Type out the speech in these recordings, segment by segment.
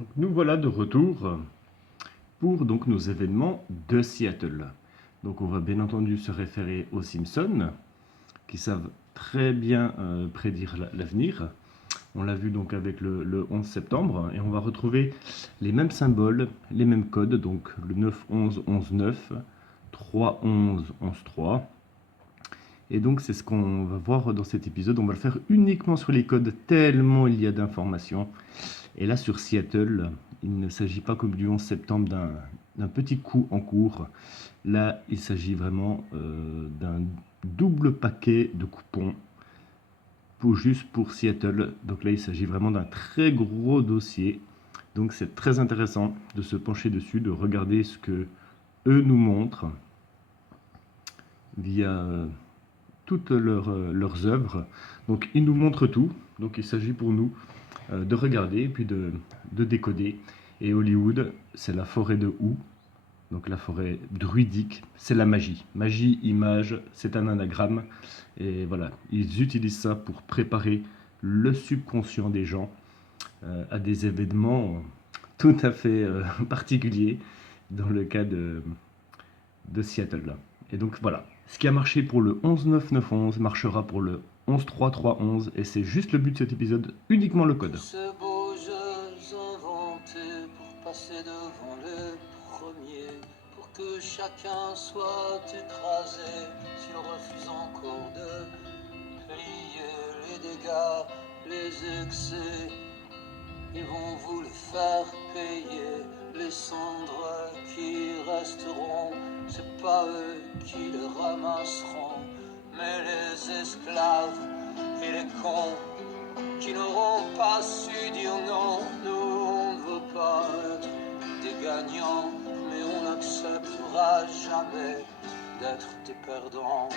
Donc, nous voilà de retour pour donc nos événements de Seattle. Donc on va bien entendu se référer aux Simpsons, qui savent très bien prédire l'avenir. On l'a vu donc avec le 11 septembre, et on va retrouver les mêmes symboles, les mêmes codes, donc le 9-11-11-9, 3-11-11-3. Et donc c'est ce qu'on va voir dans cet épisode. On va le faire uniquement sur les codes, tellement il y a d'informations. Et là, sur Seattle, il ne s'agit pas comme du 11 septembre d'un petit coup en cours. Là, il s'agit vraiment d'un double paquet de coupons juste pour Seattle. Donc là, il s'agit vraiment d'un très gros dossier. Donc c'est très intéressant de se pencher dessus, de regarder ce que eux nous montrent via toutes leurs œuvres. Donc ils nous montrent tout. Donc il s'agit pour nous de regarder, puis de décoder. Et Hollywood, c'est la forêt de Houx, donc la forêt druidique, c'est la magie. Magie, image, c'est un anagramme. Et voilà, ils utilisent ça pour préparer le subconscient des gens à des événements tout à fait particuliers dans le cas de Seattle. Et donc voilà, ce qui a marché pour le 11-9-9-11 marchera pour le 11-3-3-11, et c'est juste le but de cet épisode, uniquement le code. Ces beaux jeux inventés pour passer devant les premiers, pour que chacun soit écrasé s'il refuse encore de plier les dégâts, les excès. Ils vont vous les faire payer, les cendres qui resteront, c'est pas eux qui les ramasseront, mais les esclaves et les cons qui n'auront pas su dire non. Nous on ne veut pas être des gagnants, mais on n'acceptera jamais d'être des perdants.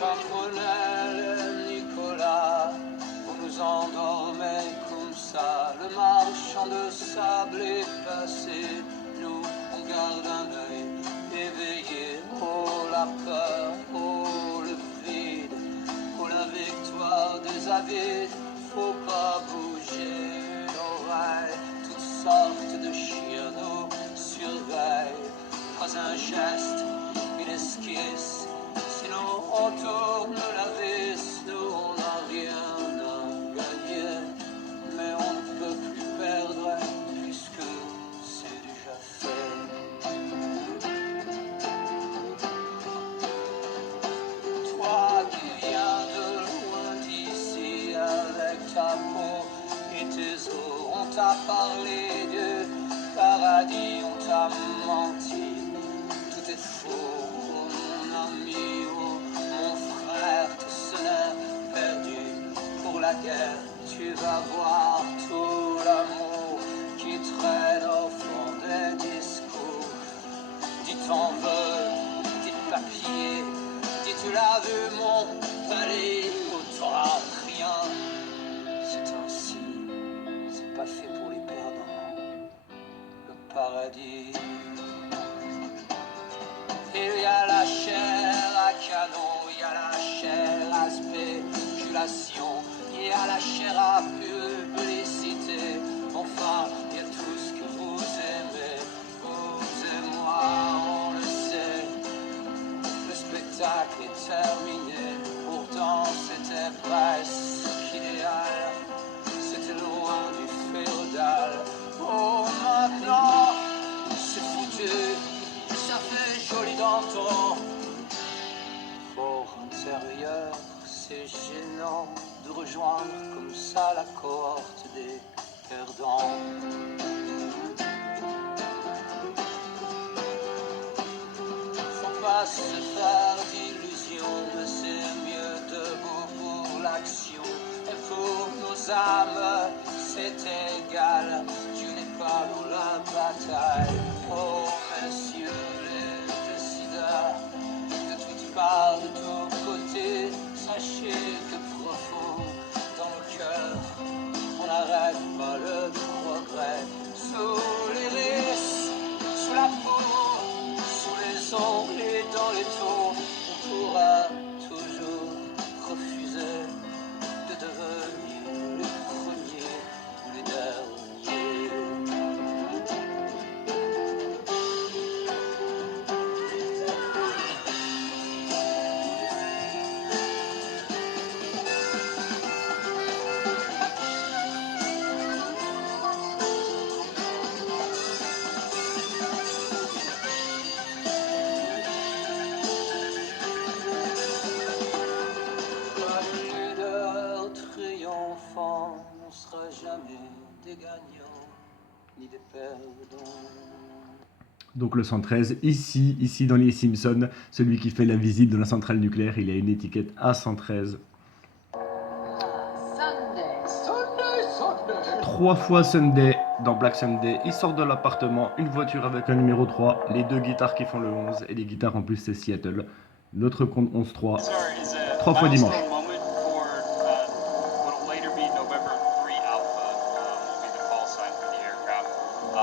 Patronel et Nicolas, vous nous endormez comme ça. Le marchand de sable est passé, nous on garde un œil éveillé. Oh la peur, oh le vide, oh la victoire des avides. Faut pas bouger l'oreille, toutes sortes de chiens nous surveillent. Pas un geste, une esquisse, sinon on tourne la vis. Nous on n'a rien à gagner, mais on ne peut plus perdre puisque c'est déjà fait. Toi qui viens de loin d'ici avec ta peau et tes os, on t'a parlé de paradis, on t'a menti. Tout est faux, oh mon ami, oh mon frère, tes sonneurs perdus pour la guerre. Tu vas voir tout l'amour qui traîne au fond des discours. Dis t'en veux, dis papier, dis tu l'as vu mon palais, où t'auras rien. C'est ainsi, c'est pas fait pour les perdants, le paradis. Il y a la chair à canon, il y a la chair à spéculation, il y a la chair à publicité. Enfin, il y a tout ce que vous aimez, vous et moi, on le sait. Le spectacle est terminé, pourtant c'était presque idéal. C'était loin du féodal. Oh, maintenant, c'est foutu. Ça fait joli dans ton fort intérieur. C'est gênant de rejoindre comme ça la cohorte des perdants. Faut pas se faire d'illusions, mais c'est mieux debout pour l'action. Et pour nos âmes, c'est égal. Tu n'es pas dans la bataille. Oh, messieurs les décideurs, de toutes parts, de tous côtés, sachez que profond dans le cœur, on n'arrête pas le progrès. Sous les risques, sous la peau, sous les ongles et dans les taux, on pourra toujours refuser gagnants, ni des perdants. Donc le 113, ici dans les Simpsons, celui qui fait la visite de la centrale nucléaire, il a une étiquette A113. Trois fois Sunday dans Black Sunday, il sort de l'appartement, une voiture avec un numéro 3, les deux guitares qui font le 11, et les guitares en plus c'est Seattle. L'autre compte 11-3, trois fois dimanche.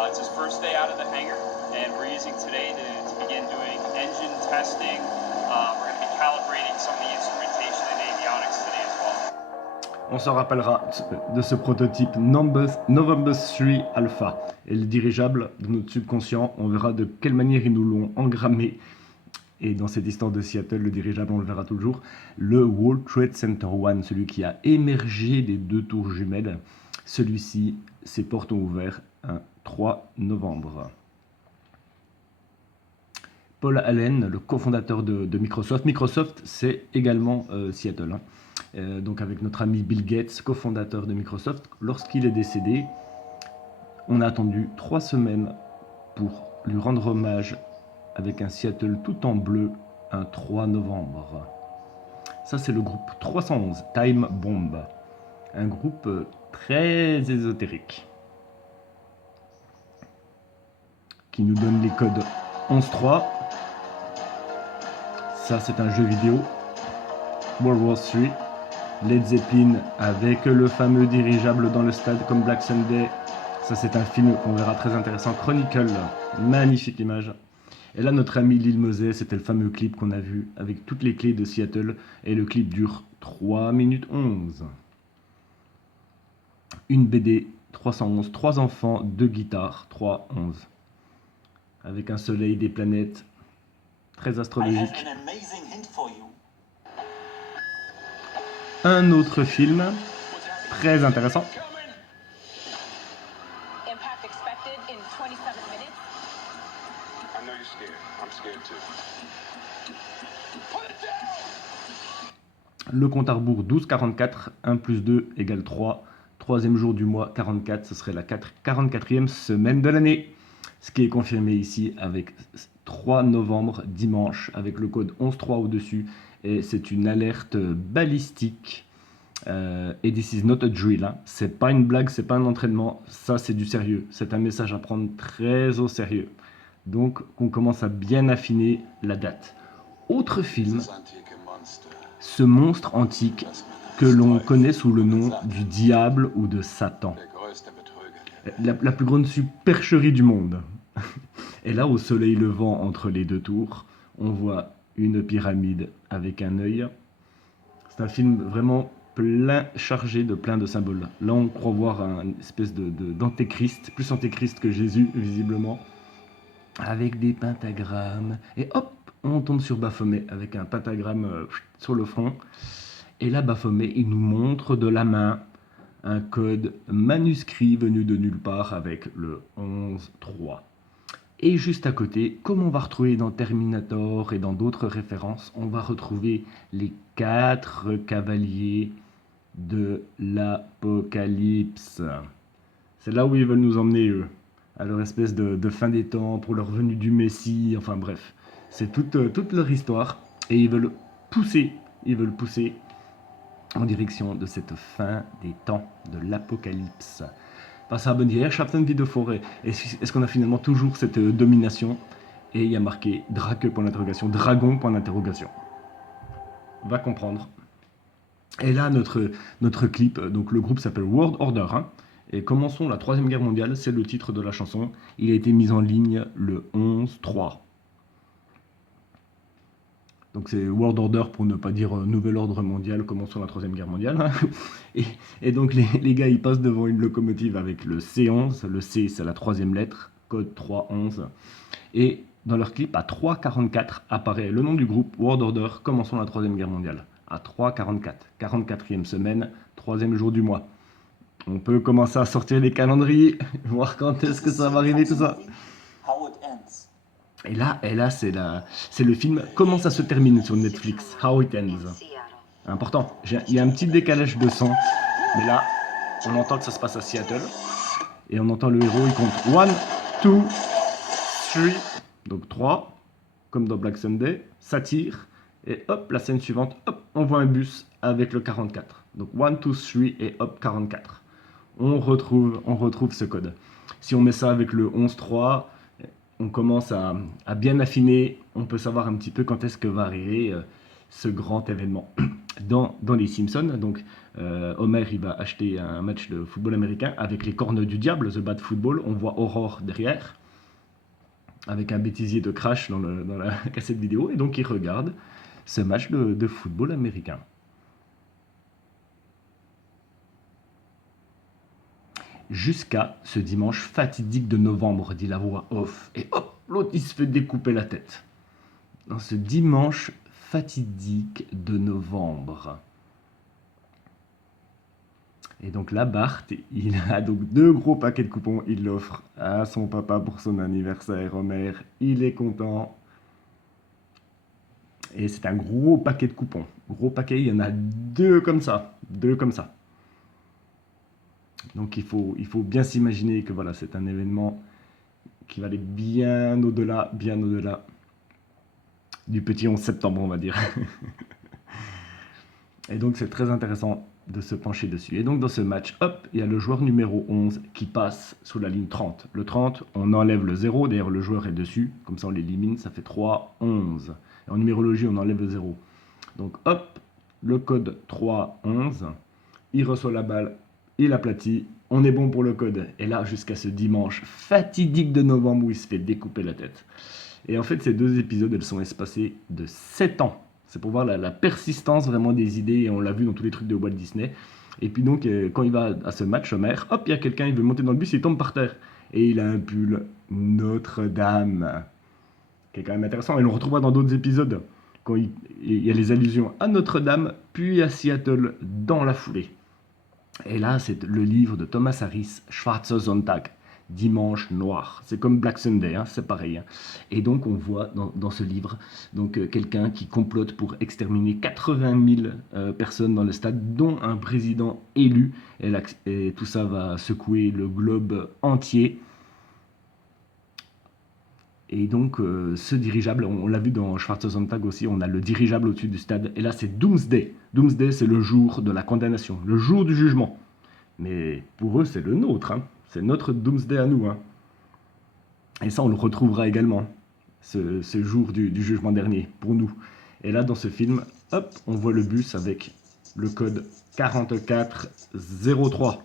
It's his first day out of the hangar, and we're using today to begin doing engine testing. We're going to be calibrating some of the instrumentation and avionics today as well. On se rappellera de ce prototype November 3 Alpha. Et le dirigeable de notre subconscient, on verra de quelle manière ils nous l'ont engrammé. Et dans cette histoire de Seattle, le dirigeable, on le verra toujours. Le World Trade Center 1, celui qui a émergé des deux tours jumelles. Celui-ci, ses portes ont ouvert un 3 novembre. Paul Allen, le cofondateur de Microsoft. Microsoft, c'est également Seattle. Donc avec notre ami Bill Gates, cofondateur de Microsoft. Lorsqu'il est décédé, on a attendu 3 semaines pour lui rendre hommage avec un Seattle tout en bleu, un 3 novembre. Ça, c'est le groupe 311, Time Bomb. Un groupe très ésotérique qui nous donne les codes 11.3. Ça, c'est un jeu vidéo. World War 3. Led Zeppelin avec le fameux dirigeable dans le stade comme Black Sunday. Ça, c'est un film qu'on verra très intéressant. Chronicle, magnifique image. Et là, notre ami Lil Mosey, c'était le fameux clip qu'on a vu avec toutes les clés de Seattle. Et le clip dure 3 minutes 11. Une BD, 311, 3 enfants, 2 guitares, 3, 11. Avec un soleil, des planètes, très astrologique. Un autre film, très intéressant. Le compte à rebours 12-44, 1 plus 2 égale 3. Troisième jour du mois 44, ce serait la 44e semaine de l'année. Ce qui est confirmé ici avec 3 novembre, dimanche, avec le code 11.3 au-dessus. Et c'est une alerte balistique. Et this is not a drill. Hein. C'est pas une blague, c'est pas un entraînement. Ça, c'est du sérieux. C'est un message à prendre très au sérieux. Donc, on commence à bien affiner la date. Autre film, ce monstre antique que l'on connaît sous le nom du diable ou de Satan. La plus grande supercherie du monde. Et là, au soleil levant entre les deux tours, on voit une pyramide avec un œil. C'est un film vraiment chargé de plein de symboles. Là, on croit voir une espèce d'antéchrist, plus antéchrist que Jésus, visiblement, avec des pentagrammes. Et hop, on tombe sur Baphomet avec un pentagramme sur le front. Et là, Baphomet, il nous montre de la main un code manuscrit venu de nulle part avec le 11.3. Et juste à côté, comme on va retrouver dans Terminator et dans d'autres références, on va retrouver les 4 cavaliers de l'Apocalypse. C'est là où ils veulent nous emmener, eux, à leur espèce de fin des temps, pour leur venue du Messie, enfin bref. C'est toute leur histoire, et ils veulent pousser en direction de cette fin des temps, de l'Apocalypse. Pas ça, bonne hier, Chapton vie de forêt. Est-ce qu'on a finalement toujours cette domination? Et il y a marqué Drake, point d'interrogation, Dragon, point d'interrogation. Va comprendre. Et là, notre clip, donc le groupe s'appelle World Order. Hein, et commençons la 3e guerre mondiale, c'est le titre de la chanson. Il a été mis en ligne le 11-3. Donc c'est World Order pour ne pas dire Nouvel Ordre Mondial, commençons la 3e guerre mondiale. Hein. Et donc les gars, ils passent devant une locomotive avec le C11. Le C, c'est la 3e lettre, code 311. Et dans leur clip, à 3.44, apparaît le nom du groupe World Order, commençons la 3e guerre mondiale. À 3.44, 44e semaine, 3e jour du mois. On peut commencer à sortir les calendriers, voir quand est-ce que ça va arriver, tout ça. Et là c'est le film Comment ça se termine sur Netflix, How It Ends. Important, il y a un petit décalage de son, mais là, on entend que ça se passe à Seattle. Et on entend le héros, il compte 1, 2, 3, donc 3, comme dans Black Sunday, ça tire, et hop, la scène suivante, hop, on voit un bus avec le 44. Donc 1, 2, 3 et hop, 44. On retrouve ce code. Si on met ça avec le 11-3, on commence à bien affiner, on peut savoir un petit peu quand est-ce que va arriver ce grand événement. Dans les Simpsons, donc Homer il va acheter un match de football américain avec les cornes du diable, The Bad Football, on voit Aurore derrière, avec un bêtisier de Crash dans la cassette vidéo, et donc il regarde ce match de football américain. Jusqu'à ce dimanche fatidique de novembre, dit la voix off, et hop, l'autre il se fait découper la tête. Dans ce dimanche fatidique de novembre. Et donc là, Bart, il a donc 2 gros paquets de coupons, il l'offre à son papa pour son anniversaire. Homer, il est content. Et c'est un gros paquet de coupons. Gros paquet, il y en a 2 comme ça. 2 comme ça. Donc il faut bien s'imaginer que voilà, c'est un événement qui va aller bien au-delà du petit 11 septembre, on va dire. Et donc c'est très intéressant de se pencher dessus. Et donc dans ce match, hop, il y a le joueur numéro 11 qui passe sous la ligne 30. Le 30, on enlève le 0, d'ailleurs le joueur est dessus, comme ça on l'élimine, ça fait 3, 11. Et en numérologie, on enlève le 0. Donc hop, le code 3, 11, il reçoit la balle, il aplatit, on est bon pour le code. Et là, jusqu'à ce dimanche fatidique de novembre où il se fait découper la tête. Et en fait, ces 2 épisodes, elles sont espacées de 7 ans. C'est pour voir la persistance vraiment des idées, et on l'a vu dans tous les trucs de Walt Disney. Et puis donc, quand il va à ce match, Homer, hop, il y a quelqu'un, il veut monter dans le bus, il tombe par terre. Et il a un pull Notre-Dame, qui est quand même intéressant. Et on le retrouvera dans d'autres épisodes, quand il y a les allusions à Notre-Dame, puis à Seattle dans la foulée. Et là, c'est le livre de Thomas Harris, Schwarzer Sonntag, Dimanche noir. C'est comme Black Sunday, hein, c'est pareil. Hein. Et donc, on voit dans ce livre quelqu'un qui complote pour exterminer 80 000 personnes dans le stade, dont un président élu. Et tout ça va secouer le globe entier. Et donc, ce dirigeable, on l'a vu dans Schwarzer Sonntag aussi, on a le dirigeable au-dessus du stade. Et là, c'est Doomsday. Doomsday, c'est le jour de la condamnation, le jour du jugement. Mais pour eux, c'est le nôtre. Hein. C'est notre Doomsday à nous. Hein. Et ça, on le retrouvera également, ce jour du jugement dernier, pour nous. Et là, dans ce film, hop, on voit le bus avec le code 4403.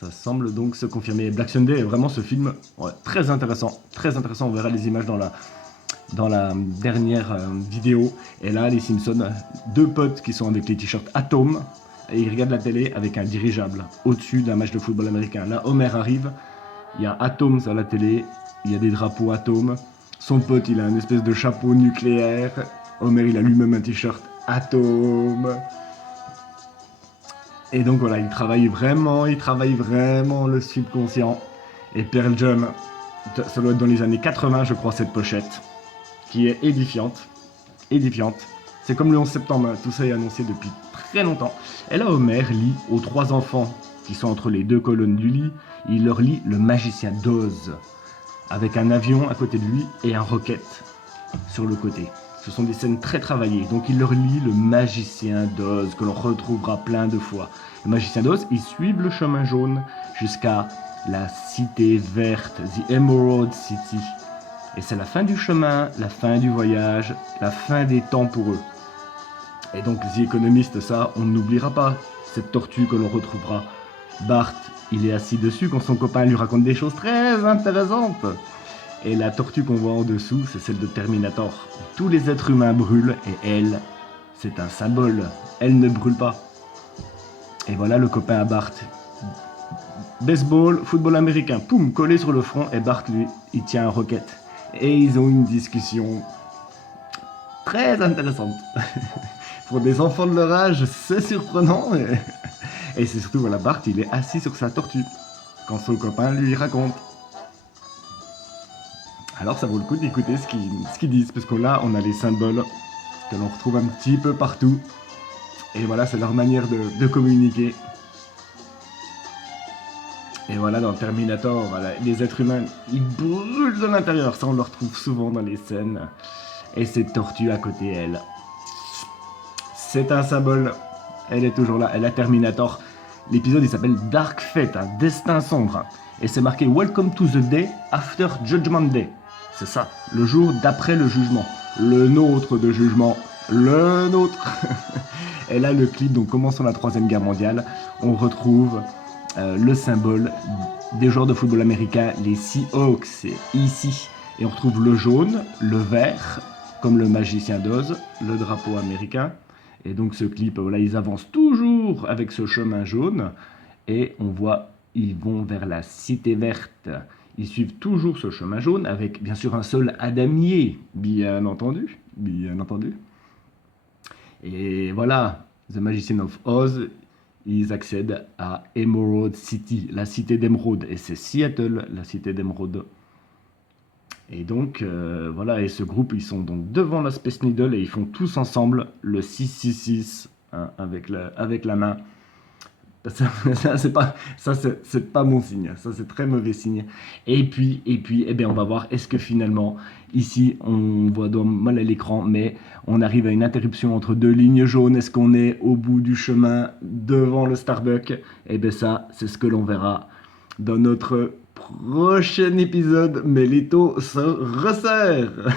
Ça semble donc se confirmer. Black Sunday est vraiment ce film très intéressant. Très intéressant, on verra les images dans la dernière vidéo. Et là, les Simpsons, 2 potes qui sont avec les t-shirts Atom, et ils regardent la télé avec un dirigeable au-dessus d'un match de football américain. Là, Homer arrive, il y a Atom sur la télé, il y a des drapeaux Atom. Son pote, il a une espèce de chapeau nucléaire. Homer, il a lui-même un t-shirt Atom. Et donc voilà, il travaille vraiment le subconscient. Et Pearl Jam, ça doit être dans les années 80, je crois, cette pochette, qui est édifiante. C'est comme le 11 septembre, tout ça est annoncé depuis très longtemps. Et là, Homer lit aux 3 enfants qui sont entre les 2 colonnes du lit, il leur lit Le Magicien d'Oz, avec un avion à côté de lui et un rocket sur le côté. Ce sont des scènes très travaillées. Donc il leur lit Le Magicien d'Oz, que l'on retrouvera plein de fois. Le Magicien d'Oz, ils suivent le chemin jaune jusqu'à la cité verte, The Emerald City. Et c'est la fin du chemin, la fin du voyage, la fin des temps pour eux. Et donc The Economist, ça, on n'oubliera pas. Cette tortue que l'on retrouvera. Bart, il est assis dessus quand son copain lui raconte des choses très intéressantes. Et la tortue qu'on voit en dessous, c'est celle de Terminator. Tous les êtres humains brûlent et elle, c'est un symbole. Elle ne brûle pas. Et voilà le copain à Bart. Baseball, football américain, poum, collé sur le front. Et Bart, lui, il tient un rocket. Et ils ont une discussion très intéressante. Pour des enfants de leur âge, c'est surprenant. Et c'est surtout, voilà, Bart, il est assis sur sa tortue quand son copain lui raconte. Alors ça vaut le coup d'écouter ce qu'ils disent, parce que là, on a les symboles que l'on retrouve un petit peu partout. Et voilà, c'est leur manière de communiquer. Et voilà, dans Terminator, voilà, les êtres humains, ils brûlent de l'intérieur. Ça, on le retrouve souvent dans les scènes. Et cette tortue à côté, elle, c'est un symbole. Elle est toujours là. Elle a Terminator. L'épisode, il s'appelle Dark Fate, un destin sombre. Et c'est marqué Welcome to the day after Judgment Day. C'est ça, le jour d'après le jugement. Le nôtre de jugement. Le nôtre. Et là, le clip, donc commençons la 3e guerre mondiale. On retrouve le symbole des joueurs de football américain, les Seahawks, c'est ici. Et on retrouve le jaune, le vert, comme le magicien d'Oz, le drapeau américain. Et donc ce clip, voilà, ils avancent toujours avec ce chemin jaune. Et on voit, ils vont vers la cité verte. Ils suivent toujours ce chemin jaune avec bien sûr un seul damier, bien entendu. Bien entendu. Et voilà, The Magician of Oz, ils accèdent à Emerald City, la cité d'émeraude. Et c'est Seattle, la cité d'émeraude. Et donc, voilà, et ce groupe, ils sont donc devant la Space Needle et ils font tous ensemble le 666 hein, avec la main. Ça, c'est pas mon signe, ça c'est très mauvais signe. Et puis, eh bien, on va voir, est-ce que finalement, ici, on voit mal à l'écran, mais on arrive à une interruption entre 2 lignes jaunes. Est-ce qu'on est au bout du chemin devant le Starbucks? Eh bien ça, c'est ce que l'on verra dans notre prochain épisode, mais l'étau se resserre.